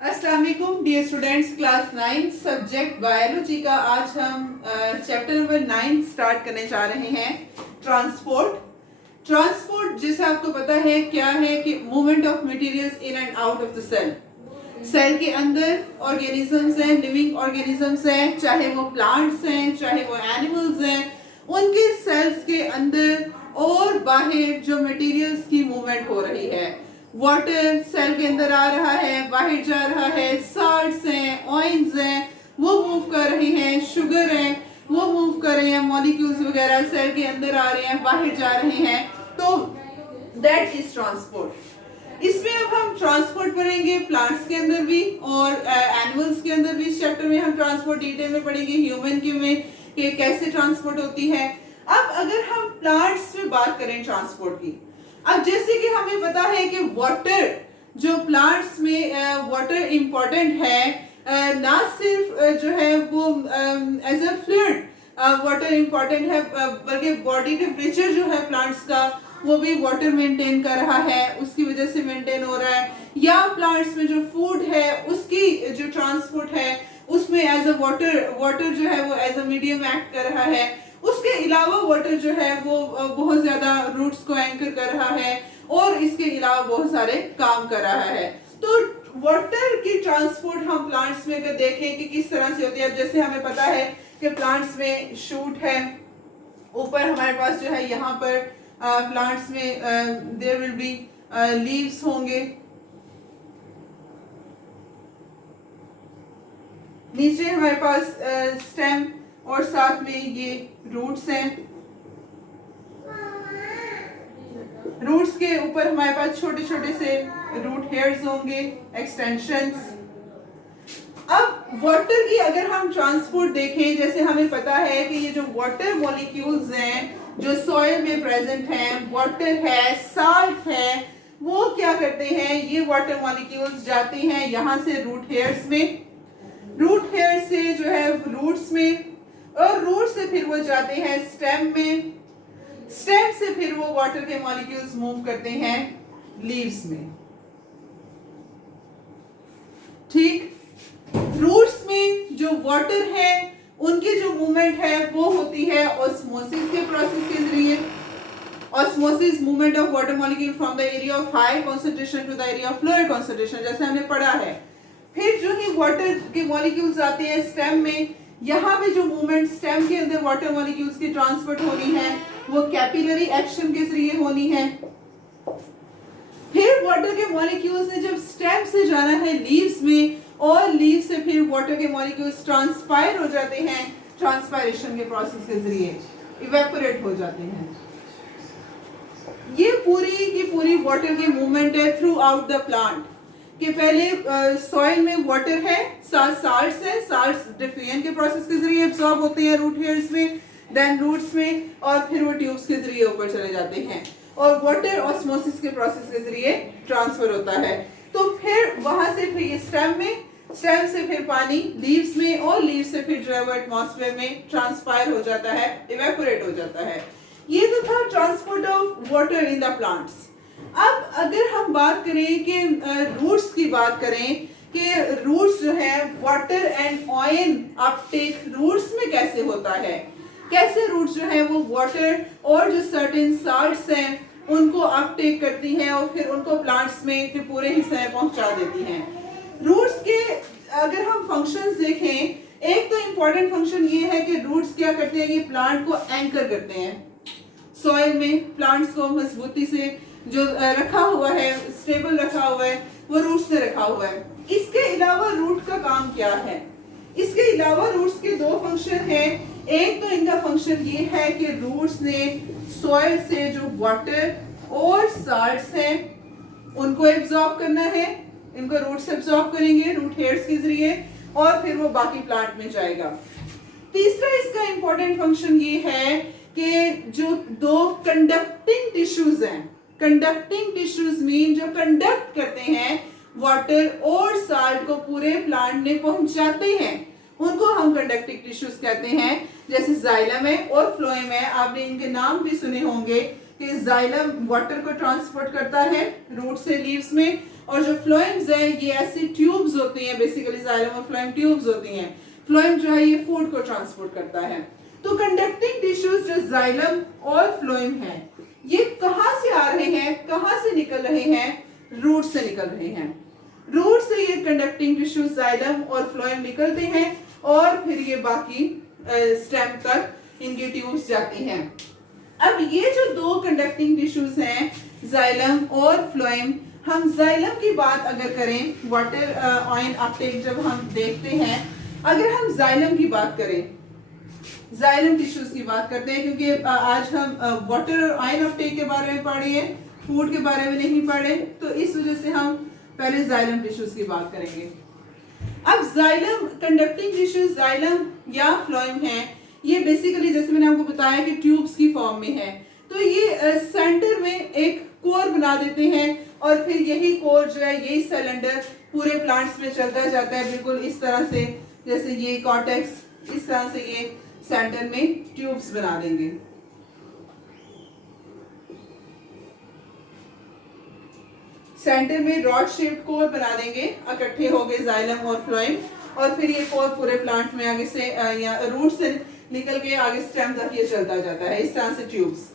अस्सलाम वालेकुम dear students, class 9 subject biology का आज हम चैप्टर नंबर 9 स्टार्ट करने जा रहे हैं। ट्रांसपोर्ट। ट्रांसपोर्ट जैसे आपको पता है क्या है कि movement of materials in and out of the cell. Cell के अंदर ऑर्गेनिजम्स हैं, लिविंग ऑर्गेनिजम्स हैं, चाहे वो प्लांट्स हैं चाहे वो एनिमल्स हैं, उनके सेल्स के अंदर और बाहर जो मटेरियल्स की मूवमेंट हो रही है। वाटर सेल के अंदर आ रहा है, बाहर जा रहा है, साल्ट्स हैं, ऑयल्स हैं, वो मूव कर रहे हैं, शुगर है वो मूव कर रहे हैं, मॉलिक्यूल्स वगैरह सेल के अंदर आ रहे हैं, बाहर जा रहे हैं, तो दैट इज ट्रांसपोर्ट। इसमें अब हम ट्रांसपोर्ट पढ़ेंगे प्लांट्स के अंदर भी और एनिमल्स के अंदर भी। इस चैप्टर में हम ट्रांसपोर्ट डिटेल में पढ़ेंगे, ह्यूमन के में कि कैसे ट्रांसपोर्ट होती है। अब अगर हम प्लांट्स में बात करें ट्रांसपोर्ट की, अब जैसे कि हमें पता है कि वाटर जो प्लांट्स में वाटर इंपॉर्टेंट है, ना सिर्फ जो है वो as a fluid water important है, बल्कि बॉडी टेम्परेचर जो है प्लांट्स का वो भी वाटर मेंटेन कर रहा है, उसकी वजह से मेंटेन हो रहा है। या प्लांट्स में जो फूड है उसकी जो ट्रांसपोर्ट है उसमें एज अ वाटर जो है वो एज अ मीडियम एक्ट कर रहा है। उसके अलावा वाटर जो है वो बहुत ज्यादा रूट्स को एंकर कर रहा है और इसके अलावा बहुत सारे काम कर रहा है। तो वाटर की ट्रांसपोर्ट हम प्लांट्स में अगर देखें कि किस तरह से होती है, जैसे हमें पता है कि प्लांट्स में शूट है, ऊपर हमारे पास जो है यहाँ पर प्लांट्स में देयर विल बी लीव्स होंगे, नीचे हमारे पास स्टेम और साथ में ये रूट्स हैं। रूट्स के ऊपर हमारे पास छोटे छोटे से रूट हेयर्स होंगे, एक्सटेंशंस। अब वाटर की अगर हम ट्रांसपोर्ट देखें, जैसे हमें पता है कि ये जो वाटर मॉलिक्यूल्स हैं जो सॉइल में प्रेजेंट हैं, वाटर है, साल्ट है, वो क्या करते हैं, ये वाटर मॉलिक्यूल्स जाते हैं यहाँ से रूट हेयर्स में, रूट हेयर से जो है रूट्स में, और रूट से फिर वो जाते हैं स्टेम में, स्टेम से फिर वो वाटर के मॉलिक्यूल्स मूव करते हैं लीव्स में। ठीक, रूट्स में जो वाटर है उनकी जो मूवमेंट है वो होती है ऑस्मोसिस के प्रोसेस के जरिए। Osmosis, movement of water molecule from the area of high concentration to the area of lower concentration, जैसे हमने पढ़ा है। फिर जो ही वाटर के मॉलिक्यूल्स आते हैं स्टेम में, यहाँ पे जो मूवमेंट स्टेम के अंदर वाटर मॉलिक्यूल्स की ट्रांसपोर्ट होनी है वो कैपिलरी एक्शन के जरिए होनी है। फिर वाटर के मॉलिक्यूल्स ने जब स्टेम से जाना है लीव्स में, और लीव से फिर वाटर के मॉलिक्यूल्स ट्रांसपायर हो जाते हैं, ट्रांसपायरेशन के प्रोसेस के जरिए इवेपोरेट हो जाते हैं। ये पूरी की पूरी वाटर की मूवमेंट है थ्रू आउट द प्लांट। कि पहले सॉइल में वाटर है, साथ साल्ट्स है, साल्ट्स डिफ्यूजन के प्रोसेस के जरिए एब्सॉर्ब होते हैं रूट हेयर्स में, देन रूट्स में, और फिर वो ट्यूब्स के जरिए ऊपर चले जाते हैं, और वाटर ऑस्मोसिस के प्रोसेस के जरिए ट्रांसफर होता है। तो फिर वहां से फिर ये स्टेम में, स्टेम से फिर पानी लीव्स में, और लीव्स से फिर जो है वो एटमॉस्फेयर में ट्रांसपायर हो जाता है, इवेपोरेट हो जाता है। ये तो था transport of water in the plants. अब अगर हम बात करें कि रूट्स की बात करें कि रूट्स जो है water and oil uptake roots में कैसे होता है, कैसे रूट्स जो है वो वाटर और जो सर्टेन साल्ट्स हैं उनको अपटेक करती हैं और फिर उनको प्लांट्स में फिर पूरे हिस्से में पहुंचा देती हैं। रूट्स के अगर हम फंक्शंस देखें, एक तो इम्पोर्टेंट फंक्शन ये है कि रूट्स क्या करते हैं, ये प्लांट को एंकर करते हैं सॉइल में, प्लांट्स को मजबूती से जो रखा हुआ है, स्टेबल रखा हुआ है, वो रूट्स से रखा हुआ है। इसके अलावा रूट का काम क्या है, इसके अलावा रूट्स के दो फंक्शन हैं। एक तो इनका फंक्शन ये है कि रूट्स ने सॉइल से जो वाटर और साल्ट्स हैं उनको एब्जॉर्ब करना है, इनको रूट्स एब्जॉर्ब करेंगे रूट हेयर्स के जरिए, और फिर वो बाकी प्लांट में जाएगा। तीसरा इसका इंपॉर्टेंट फंक्शन ये है कि जो दो कंडक्टिंग टिश्यूज हैं, कंडक्टिंग टिश्यूज मीन जो कंडक्ट करते हैं वाटर और साल्ट को पूरे प्लांट में पहुंचाते हैं, उनको हम कंडक्टिंग टिश्यूज कहते हैं। जैसे जाइलम है और फ्लोएम है, आपने इनके नाम भी सुने होंगे कि जाइलम वाटर को ट्रांसपोर्ट करता है रूट से लीव्स में, और जो फ्लोएम्स हैं ये ऐसी ट्यूब्स होती हैं, बेसिकली जाइलम और फ्लोएम ट्यूब्स होती हैं। फ्लोएम जो है ये फूड को ट्रांसपोर्ट करता है। तो कंडक्टिंग टिश्यूज जो जाइलम और फ्लोएम है ये कहाँ से आ रहे हैं, कहाँ से निकल रहे हैं? रूट से निकल रहे हैं। रूट से ये कंडक्टिंग टिश्यूज जाइलम और फ्लोएम निकलते हैं और फिर ये बाकी स्टेम तक इनकी ट्यूब्स जाती हैं। अब ये जो दो कंडक्टिंग टिश्यूज हैं जाइलम और फ्लोएम, हम जाइलम की बात अगर करें, वाटर आयन अपटेक जब हम देखते हैं, अगर हम जाइलम की बात करें, जाइलम टिश्यूज की बात करते हैं, क्योंकि आज हम वाटर और आयन अपटेक के बारे में पढ़े हैं, फूड के बारे में नहीं पढ़े, तो इस वजह से हम पहले जाइलम टिश्यूज की बात करेंगे। अब जाइलम कंडक्टिंग टिश्यूज जाइलम या फ्लोएम है, ये बेसिकली जैसे मैंने आपको बताया कि ट्यूब्स की फॉर्म में है। तो ये सेंटर में एक कोर बना देते हैं और फिर यही कोर जो है, यही सिलेंडर पूरे प्लांट्स में चलता जाता है, बिल्कुल इस तरह से, जैसे ये कॉर्टेक्स, इस तरह से ये सेंटर में ट्यूब्स बना देंगे। सेंटर में रॉड शेप्ड कोर बना देंगे, इकट्ठे हो गए जाइलम और फ्लोएम, और फिर ये कोर पूरे प्लांट में आगे से या रूट से निकल के आगे स्टेम तक ये चलता जाता है, इस तरह से ट्यूब्स।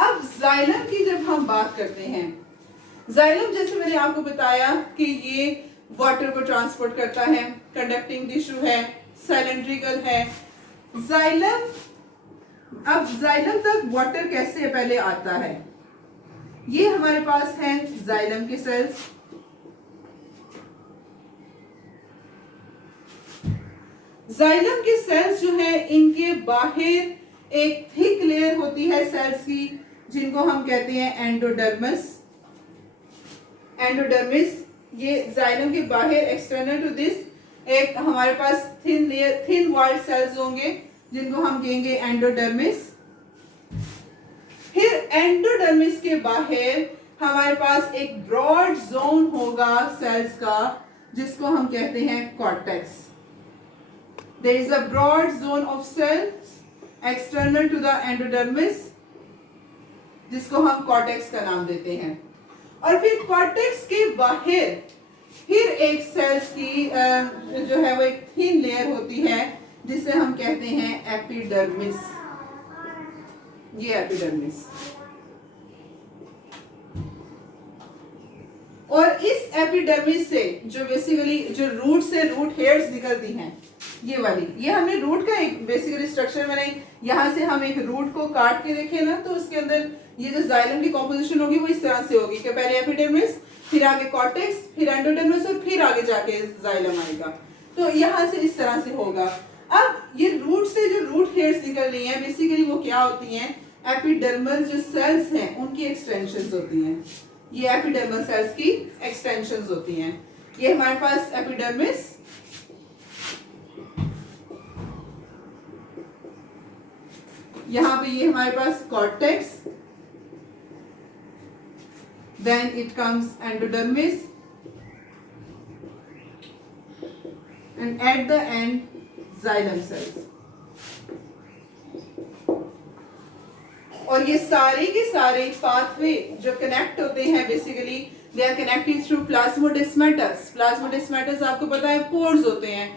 अब जाइलम की जब हम बात करते हैं, जाइलम जैसे मैंने आपको बताया कि ये वाटर को ट्रांसपोर्ट करता है, कंडक्टिंग टिश्यू है, सिलेंड्रिकल है। जाइलम, अब जाइलम तक वाटर कैसे पहले आता है? ये हमारे पास है जाइलम के सेल्स, जाइलम के सेल्स जो है इनके बाहर एक थिक लेयर होती है सेल्स की, जिनको हम कहते हैं एंडोडर्मिस। एंडोडर्मिस, ये जाइलम के बाहर एक्सटर्नल टू दिस एक हमारे पास thin layer, thin walled cells होंगे जिनको हम कहेंगे एंडोडर्मिस। फिर एंडोडर्मिस के बाहर हमारे पास एक ब्रॉड जोन होगा सेल्स का, जिसको हम कहते हैं cortex. There is a broad zone of cells external to the endodermis, जिसको हम कॉर्टेक्स का नाम देते हैं। और फिर कॉर्टेक्स के बाहर फिर एक सेल्स की जो है वो एक थिन लेयर होती है, जिसे हम कहते हैं एपिडर्मिस। ये एपिडर्मिस, और इस एपिडर्मिस से जो बेसिकली जो रूट से रूट हेयर्स निकलती हैं, ये वाली, ये हमने रूट का एक बेसिकली स्ट्रक्चर मैंने यहाँ से हम एक रूट को काट के देखे ना, तो उसके अंदर ये जो जाइलम की कॉम्पोजिशन होगी वो इस तरह से होगी कि पहले एपिडर्मिस, फिर आगे कॉर्टेक्स, फिर एंडोडर्मिस और फिर आगे जाके जाइलम आएगा। तो यहाँ से इस तरह से होगा। अब ये रूट से जो रूट हेयर्स निकल रही हैं, बेसिकली वो क्या होती हैं? एपिडर्मल जो सेल्स हैं उनकी एक्सटेंशंस होती हैं। ये एपिडर्मल सेल्स की एक्सटेंशंस होती हैं। ये हमारे पास एपिडर्मिस, यहाँ पे ये हमारे पास cortex, then it comes endodermis, and at the end xylem cells। और ये सारे के सारे पाथवे जो कनेक्ट होते हैं, basically they are connected through plasmodesmata. Plasmodesmata आपको पता है पोर्स होते हैं,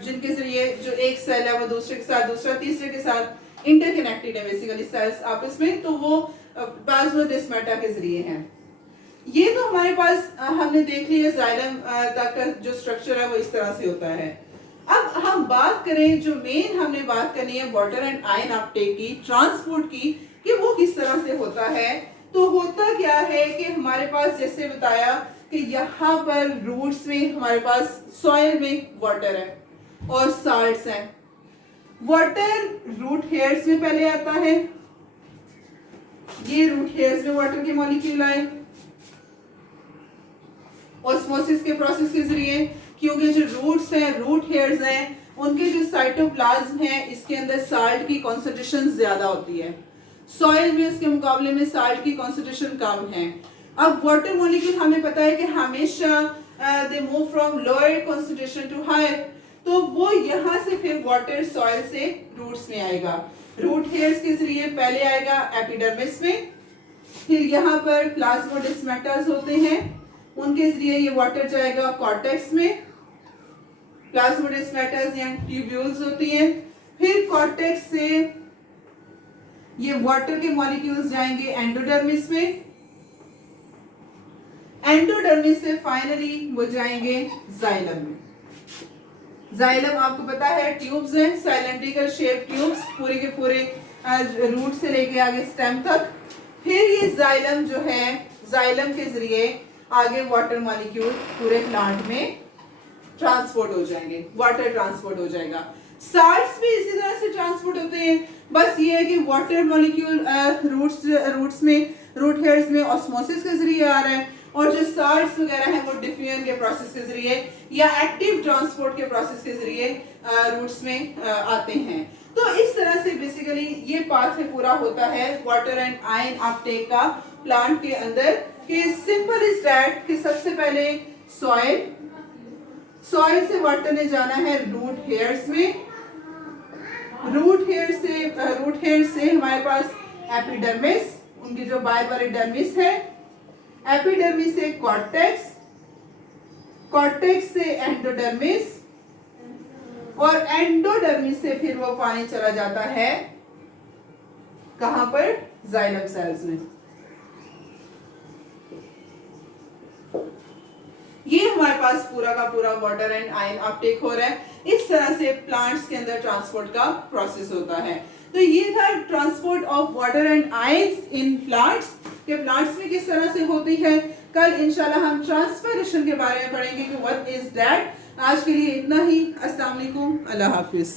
जिनके जरिए जो एक सेल है वो दूसरे के साथ, दूसरा तीसरे के साथ इंटरकनेक्टेड है बेसिकली सेल्स आपस में, तो वो प्लाज्मोडेस्माटा के जरिए हैं। ये तो हमारे पास हमने देख लिया जाइलम तक का जो स्ट्रक्चर है वो इस तरह से होता है। अब हम बात करें, जो मेन हमने बात करनी है वाटर एंड आयन अपटेक की, ट्रांसपोर्ट की, कि वो किस तरह से होता है। तो होता क्या है कि हमारे पास जैसे बताया कि यहाँ पर रूट्स में हमारे पास सॉइल में वाटर है और साल्ट्स हैं। वाटर रूट हेयर्स में पहले आता है, ये रूट हेयर्स में वाटर के मॉलिक्यूल आए ऑस्मोसिस के प्रोसेस के जरिए, क्योंकि जो रूट्स हैं, रूट हेयर्स हैं, उनके जो साइटोप्लाज्म है इसके अंदर साल्ट की कॉन्सेंट्रेशन ज्यादा होती है। सॉइल में उसके मुकाबले में साल्ट की कॉन्सेंट्रेशन कम है। अब वाटर मॉलिक्यूल हमें पता है कि हमेशा they move from lower concentration to higher, तो वो यहाँ से फिर वाटर सॉइल से रूट्स में आएगा। रूट हेयर्स के जरिए पहले आएगा एपिडर्मिस में, फिर यहाँ पर प्लाज्मोडेस्माटास होते हैं, उनके जरिए ये वाटर जाएगा कॉर्टेक्स में, प्लाज्मोडेस्माटास या ट्यूब्यूल्स होती हैं। फिर कॉर्टेक्स से ये वाटर के मॉलिक्यूल्स जाएंगे एंडोडर्मिस में, एंडोडर्मिस से फाइनली वो जाएंगे जाइलम में। जाइलम आपको पता है ट्यूब्स हैं, साइलेंड्रिकल शेप ट्यूब्स, पूरे के पूरे रूट से लेके आगे स्टेम तक। फिर ये जाइलम जो है, जाइलम के जरिए आगे वाटर मॉलिक्यूल पूरे प्लांट में ट्रांसपोर्ट हो जाएंगे, वाटर ट्रांसपोर्ट हो जाएगा। साल्ट्स भी इसी तरह से ट्रांसपोर्ट होते हैं, बस ये है कि वाटर मॉलिक्यूल रूट्स में, रूट हेयर्स में ऑस्मोसिस के जरिए आ रहा है, और जो साल्ट्स वगैरह हैं वो डिफ्यूजन के प्रोसेस के जरिए या एक्टिव ट्रांसपोर्ट के प्रोसेस के जरिए रूट्स में आते हैं। तो इस तरह से बेसिकली ये पाथवे पूरा होता है वाटर एंड आयन अपटेक का प्लांट के अंदर। कि सिंपल इज दैट कि सबसे पहले सॉइल, सॉइल से वाटर ने जाना है रूट हेयर्स में, रूट हेयर से हमारे पास एपिडर्मिस, उनकी जो बायोपॉलिडर्मिस है, एपिडर्मिस से कॉर्टेक्स, कॉर्टेक्स से एंडोडर्मिस, और एंडोडर्मिस से फिर वो पानी चला जाता है कहां पर, जाइलम सेल्स में। ये हमारे पास पूरा का पूरा वाटर एंड आयन अपटेक हो रहा है। इस तरह से प्लांट्स के अंदर ट्रांसपोर्ट का प्रोसेस होता है। तो ये था transport of water and ions in plants, के प्लांट्स में किस तरह से होती है। कल इंशाल्लाह हम ट्रांसपिरेशन के बारे में पढ़ेंगे कि व्हाट इज दैट। आज के लिए इतना ही। अस्सलाम वालेकुम, अल्लाह हाफिज।